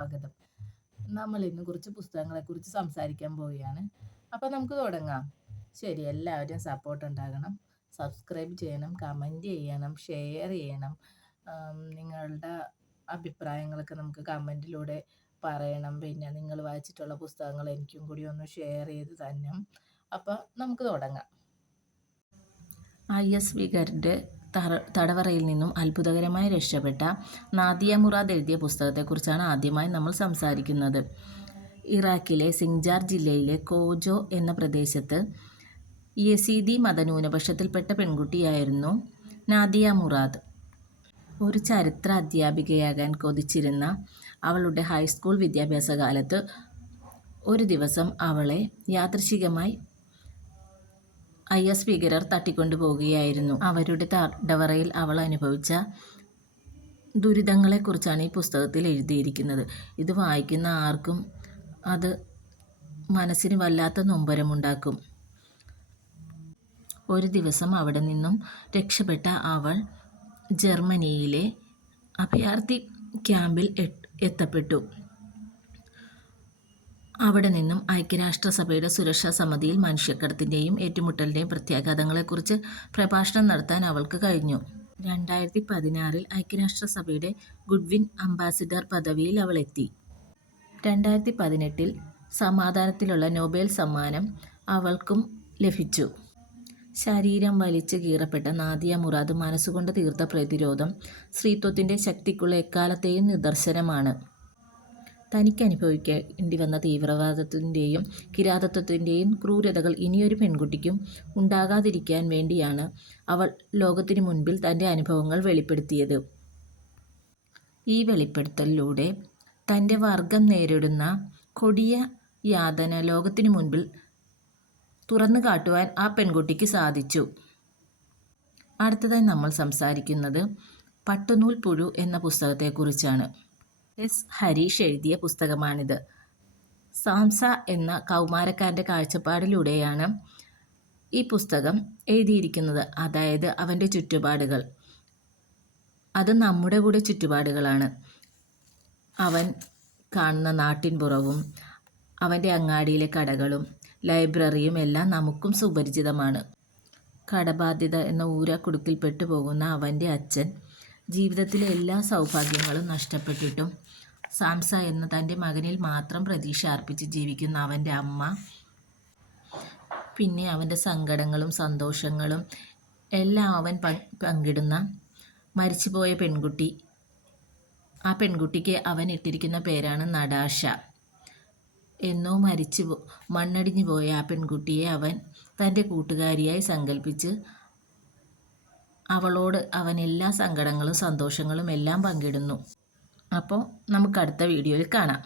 സ്വാഗതം. നമ്മൾ ഇന്ന് കുറച്ച് പുസ്തകങ്ങളെക്കുറിച്ച് സംസാരിക്കാൻ പോവുകയാണ്. അപ്പോൾ നമുക്ക് തുടങ്ങാം. ശരി, എല്ലാവരും സപ്പോർട്ട് ഉണ്ടാകണം. സബ്സ്ക്രൈബ് ചെയ്യണം, കമൻറ്റ് ചെയ്യണം, ഷെയർ ചെയ്യണം. നിങ്ങളുടെ അഭിപ്രായങ്ങളൊക്കെ നമുക്ക് കമൻറ്റിലൂടെ പറയണം. പിന്നെ നിങ്ങൾ വായിച്ചിട്ടുള്ള പുസ്തകങ്ങൾ എനിക്കും കൂടി ഒന്ന് ഷെയർ ചെയ്ത് തരണം. അപ്പോൾ നമുക്ക് തുടങ്ങാം. ഐ.എസ്. വികറിൻ്റെ തടവറയിൽ നിന്നും അത്ഭുതകരമായി രക്ഷപ്പെട്ട നാദിയ മുറാദ് എഴുതിയ പുസ്തകത്തെക്കുറിച്ചാണ് ആദ്യമായി നമ്മൾ സംസാരിക്കുന്നത്. ഇറാഖിലെ സിങ്ജാർ ജില്ലയിലെ കോജോ എന്ന പ്രദേശത്ത് യസീദി മതന്യൂനപക്ഷത്തിൽപ്പെട്ട പെൺകുട്ടിയായിരുന്നു നാദിയ മുറാദ്. ഒരു ചരിത്ര അധ്യാപികയാകാൻ കൊതിച്ചിരുന്ന അവളുടെ ഹൈസ്കൂൾ വിദ്യാഭ്യാസ കാലത്ത് ഒരു ദിവസം അവളെ യാദൃച്ഛികമായി ഐ.എസ്. ഭീകരർ തട്ടിക്കൊണ്ടുപോവുകയായിരുന്നു. അവരുടെ തടവറയിൽ അവൾ അനുഭവിച്ച ദുരിതങ്ങളെക്കുറിച്ചാണ് ഈ പുസ്തകത്തിൽ എഴുതിയിരിക്കുന്നത്. ഇത് വായിക്കുന്ന ആർക്കും അത് മനസ്സിന് വല്ലാത്ത നൊമ്പരമുണ്ടാക്കും. ഒരു ദിവസം അവിടെ നിന്നും രക്ഷപ്പെട്ട അവൾ ജർമ്മനിയിലെ അഭയാർത്ഥി ക്യാമ്പിൽ എത്തപ്പെട്ടു. അവിടെ നിന്നും ഐക്യരാഷ്ട്രസഭയുടെ സുരക്ഷാ സമിതിയിൽ മനുഷ്യക്കടത്തിൻ്റെയും ഏറ്റുമുട്ടലിൻ്റെയും പ്രത്യാഘാതങ്ങളെക്കുറിച്ച് പ്രഭാഷണം നടത്താൻ അവൾക്ക് കഴിഞ്ഞു. 2016 ഐക്യരാഷ്ട്രസഭയുടെ ഗുഡ്വിൻ അംബാസിഡർ പദവിയിൽ അവൾ എത്തി. 2018 സമാധാനത്തിലുള്ള നൊബേൽ സമ്മാനം അവൾക്കും ലഭിച്ചു. ശരീരം വലിച്ചു കീറപ്പെട്ട നാദിയ മുറാദ് മനസ്സുകൊണ്ട് തീർത്ത പ്രതിരോധം സ്ത്രീത്വത്തിൻ്റെ ശക്തിക്കുള്ള എക്കാലത്തെയും നിദർശനമാണ്. തനിക്ക് അനുഭവിക്കേണ്ടി വന്ന തീവ്രവാദത്തിൻ്റെയും കിരാതത്വത്തിൻ്റെയും ക്രൂരതകൾ ഇനിയൊരു പെൺകുട്ടിക്കും ഉണ്ടാകാതിരിക്കാൻ വേണ്ടിയാണ് അവൾ ലോകത്തിനു മുൻപിൽ തൻ്റെ അനുഭവങ്ങൾ വെളിപ്പെടുത്തിയത്. ഈ വെളിപ്പെടുത്തലിലൂടെ തൻ്റെ വർഗം നേരിടുന്ന കൊടിയ യാതന ലോകത്തിനു മുൻപിൽ തുറന്നു കാട്ടുവാൻ ആ പെൺകുട്ടിക്ക് സാധിച്ചു. അടുത്തതായി നമ്മൾ സംസാരിക്കുന്നത് പട്ടുനൂൽ പുഴു എന്ന പുസ്തകത്തെക്കുറിച്ചാണ്. എസ്. ഹരീഷ് എഴുതിയ പുസ്തകമാണിത്. സാംസ എന്ന കൗമാരക്കാരൻ്റെ കാഴ്ചപ്പാടിലൂടെയാണ് ഈ പുസ്തകം എഴുതിയിരിക്കുന്നത്. അതായത് അവൻ്റെ ചുറ്റുപാടുകൾ, അത് നമ്മുടെ കൂടെ ചുറ്റുപാടുകളാണ്. അവൻ കാണുന്ന നാട്ടിൻപുറവും അവൻ്റെ അങ്ങാടിയിലെ കടകളും ലൈബ്രറിയും എല്ലാം നമുക്കും സുപരിചിതമാണ്. കടബാധ്യത എന്ന ഊരാക്കുടുക്കിൽപ്പെട്ടു പോകുന്ന അവൻ്റെ അച്ഛൻ ജീവിതത്തിലെ എല്ലാ സൗഭാഗ്യങ്ങളും നഷ്ടപ്പെട്ടിട്ടും സാംസ എന്ന തൻ്റെ മകനിൽ മാത്രം പ്രതീക്ഷ അർപ്പിച്ച് ജീവിക്കുന്ന അവൻ്റെ അമ്മ, പിന്നെ അവൻ്റെ സങ്കടങ്ങളും സന്തോഷങ്ങളും എല്ലാം അവൻ പങ്കിടുന്ന മരിച്ചുപോയ പെൺകുട്ടി. ആ പെൺകുട്ടിക്ക് അവൻ ഇട്ടിരിക്കുന്ന പേരാണ് നടാഷ. എന്നോ മണ്ണടിഞ്ഞു പോയ ആ പെൺകുട്ടിയെ അവൻ തൻ്റെ കൂട്ടുകാരിയായി സങ്കല്പിച്ച് അവളോട് അവൻ എല്ലാ സങ്കടങ്ങളും സന്തോഷങ്ങളും എല്ലാം പങ്കിടുന്നു. അപ്പോൾ നമുക്ക് അടുത്ത വീഡിയോയിൽ കാണാം.